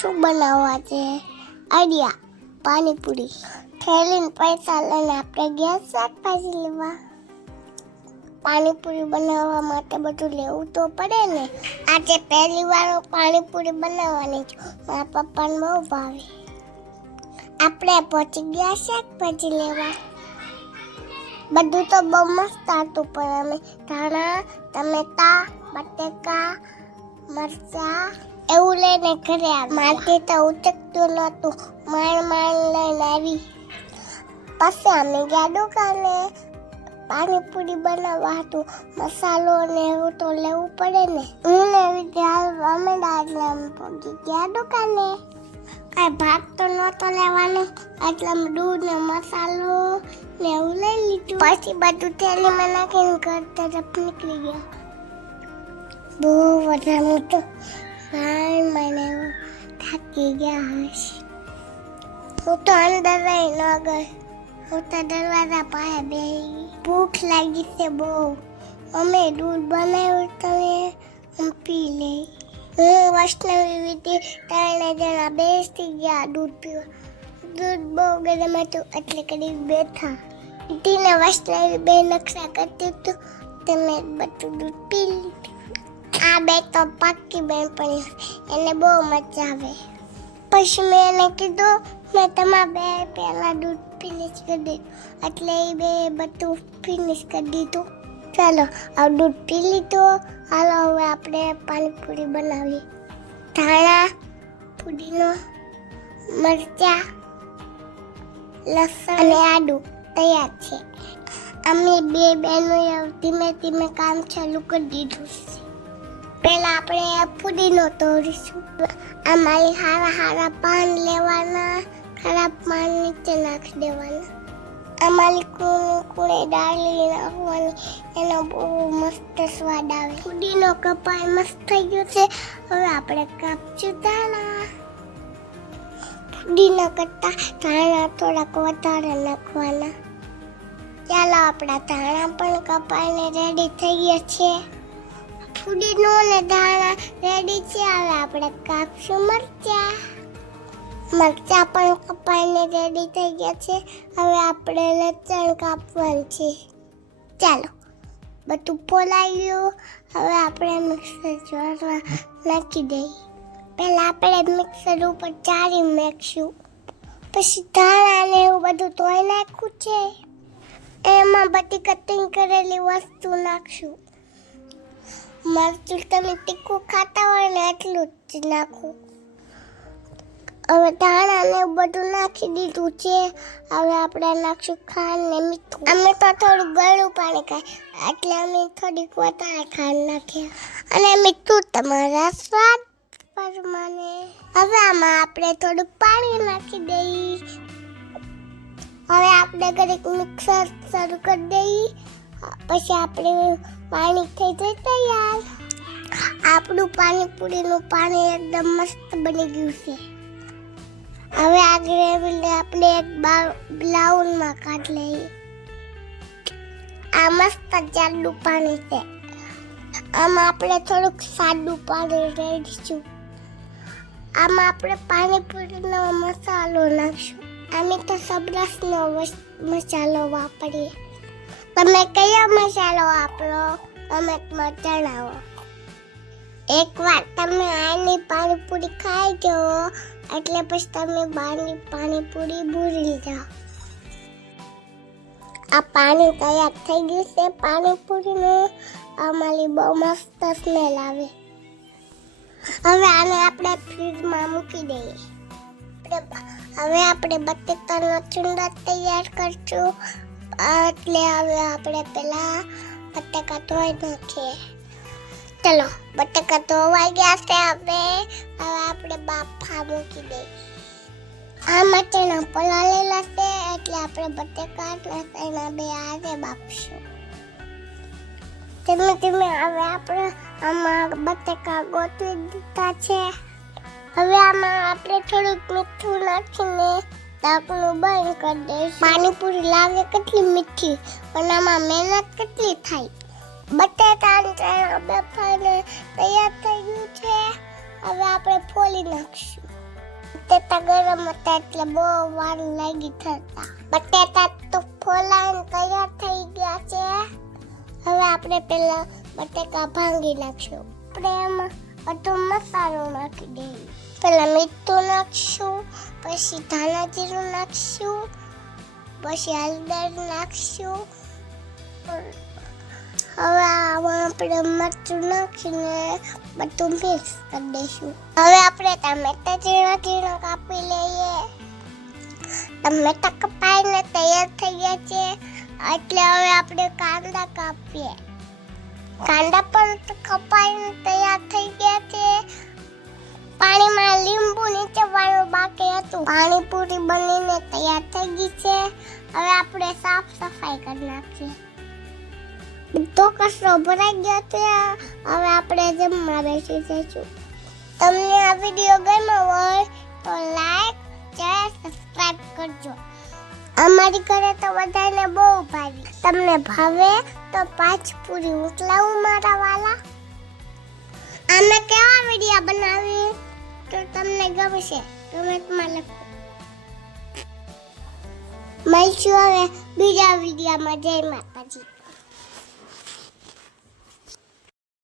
શું બનાવવા છે? આઈડિયા પાણીપુરી. થેલીને પૈસા લઈને આપણે ગયા શાકભાજી લેવા. પાણીપુરી બનાવવા માટે બધું લેવું તો પડે ને. આજે પહેલી વાર પાણીપુરી બનાવવાની છું. મારા પપ્પાને બહુ ભાવે. આપણે પહોંચી ગયા શાકભાજી લેવા. બધું તો બહુ મસ્ત હતું, પણ અમે ધાણા, ટમેટા, બટેકા, મરચા એવું લઈને ઘરે મારથી તો ઉચકતું નહોતું માણ માણ લઈને આવી. પછી અમે ગયા દુકાને. પાણીપુરી બનાવવા હતું. મસાલો ને એવું તો લેવું પડે ને. હું ને વિદ્યા અમે દાદલે પહોંચી ગયા દુકાને. કાંઈ ભાગ તો નહોતો લેવાનો. એટલે દૂધ ને મસાલો ને એવું લઈ લીધું. પછી બધું થેલીમાં નાખીને ઘર તરફ નીકળી ગયા. બહુ વધારે મોટો પણ મને થાકી ગયા હશે હું તો અંદર રહી ન ગઈ હું તો દરવાજા પાસે બેસી ભૂખ લાગી છે બહુ. અમે દૂધ બનાવ્યું, તમે હું પી લઈ. હું વૈષ્ણવી વિધિ ત્રણે જણા બેસી ગયા દૂધ પીવા. દૂધ બહુ ગરમ હતું, એટલે કરી બેઠા. વિધિને વૈષ્ણવી બે નકશા કરતી હતું તમે બધું દૂધ પી લીધું. આ બે તો પાક્કી બેન પડી એને બહુ મજા આવે. પછી મેં એને કીધું, મેં તમારા બે પહેલા દૂધ ફિનિશ કરી દીધું. એટલે એ બે બધું ફિનિશ કરી દીધું. ચાલો, આ દૂધ પી લીધું. હાલો, હવે આપણે પાણીપુરી બનાવીએ. ધાણા, પુદીનો, મરચા, લસણ અને આદુ તૈયાર છે. અમે બે બહેનોએ ધીમે ધીમે કામ ચાલુ કરી દીધું છે. પહેલા આપણે પુદીનો તોડીશું. અમારી હારા હારા પાન લેવાના, ખરાબ પાન નીચે નાખી દેવાના. અમારી કૂણે કૂણે ડાળી નાખવાની એનો બહુ મસ્ત સ્વાદ આવે. પુદીનો કપાય મસ્ત થઈ ગયો છે. હવે આપણે કાપશું દાણા પુદીના કરતા ધાણા થોડાક વધારે નાખવાના. ચાલો આપણા ધાણા પણ કપાઈને રેડી થઈ ગયા છે. ફુડીનો ને ધાણા રેડી છે. હવે આપણે કાપશું મરચા. મરચા પણ કપાઈને રેડી થઈ ગયા છે. હવે આપણે લસણ કાપવાનું છે. ચાલો, બધું પોલાઈ ગયું. હવે આપણે મિક્સર જોડવા નાખી દઈએ. પહેલાં આપણે મિક્સર ઉપર ચારી નાખશું પછી ધાણા ને એવું બધું ધોઈ નાખ્યું છે. એમાં બધી કટિંગ કરેલી વસ્તુ નાખશું. મરચું તમે તીખું ખાતા હોય ને એટલું જ નાખું. હવે ધાણા ને બધું નાખી દીધું છે. હવે આપણે નાખશું ખાંડ ને મીઠું. અમે તો થોડું ગળું પાણી ખાય એટલે અમે થોડીક વધારે ખાંડ નાખીએ. અને મીઠું તમારા સ્વાદ પ્રમાણે. હવે આમાં આપણે થોડુંક પાણી નાખી દઈએ. હવે આપણે ઘડીક મિક્સર શરૂ કરી દઈએ. પછી આપણે પાણી થઈ જાય તૈયાર. આપણું પાણીપુરીનું પાણી એકદમ મસ્ત બની ગયું છે. હવે આગળ આવીને આપણે એક બ્લાઉનમાં કાઢી લઈએ. આ મસ્ત જાડું પાણી છે. આમાં આપણે થોડુંક સાદું પાણી રેડીશું. આમાં આપણે પાણીપુરીનો મસાલો નાખશું. અમે તો સબરસનો મસાલો વાપરીએ. તમે કયો મસાલો વાપરો? તમે જણાવો એકવાર તમે આની પાણીપુરી ખાઈ જાઓ, એટલે પછી તમે બહારની પાણીપુરી ભૂલી જાઓ આ પાણી તૈયાર થઈ ગયું છે પાણીપુરીનું. અમારી બહુ મસ્ત સ્મેલ આવે. હવે આને આપણે ફ્રીજમાં મૂકી દઈએ. હવે આપણે બટેટાનો ચૂંડા તૈયાર કરશું. એટલે હવે આપણે પેલા બટાકા ધોઈ નાખીએ. ચલો, બટાકા ધોવાઈ ગયા છે હવે. હવે આપણે બાફા મૂકી દઈએ. આ માટેના પલા લેલા છે, એટલે આપણે બટાકા એના બે આજે બાફશું. ધીમે ધીમે હવે આપણે આમાં બટાકા ગોઠવી દીધા છે. હવે આમાં આપણે થોડુંક મીઠું નાખીને ઢાંકણું બંધ કરી દઈશું. પાણીપુરી લાગે કેટલી મીઠી, પણ આમાં મહેનત કેટલી થાય? બટેટા બફાઈને તૈયાર થઈ ગયું છે. હવે આપણે ફોલી નાખશું. બટેટા ગરમ હતા એટલે બહુ વાર લાગી થતા. બટેટા તો ફોલાઈને તૈયાર થઈ ગયા છે. હવે આપણે પહેલાં બટેકા ભાંગી નાખશું. આપણે એમાં બધો મસાલો નાખી દઈએ. પેલા મીઠું નાખશું, પછી ધાણા જીરું નાખશું, પછી હળદર નાખશું. હવે આમાં આપણે મરચું નાખીને બધું મિક્સ કરી દઈશું. હવે આપણે ટમેટા ઝીણા ઝીણા કાપી લઈએ. ટમેટા કપાઈને તૈયાર થઈ ગયા છે. એટલે હવે આપણે કાંદા કાપીએ. કાંદા પણ કપાઈને તૈયાર થઈ ગયા છે. પાણીમાં લીંબુ નીચે વાળું બાકી હતું. પાણીપુરી બનીને તૈયાર થઈ ગઈ છે. હવે આપણે સાફ સફાઈ કરી નાખીએ. બધો કચરો ભરાઈ ગયો છે. હવે આપણે જમવા બેસી જઈશું. તમને આ વીડિયો ગમ્યો હોય તો લાઈક, શેર, સબસ્ક્રાઇબ કરજો. અમારી ઘરે તો બધાને બહુ ભાવી. તમને ભાવે તો પાંચ પૂરી મોકલાવું મારા વાલા. અમે કેવા વીડિયો બનાવી તમને ગમશે કમેન્ટમાં લખો. મળશું હવે બીજા વિડીયોમાં. જય માતાજી.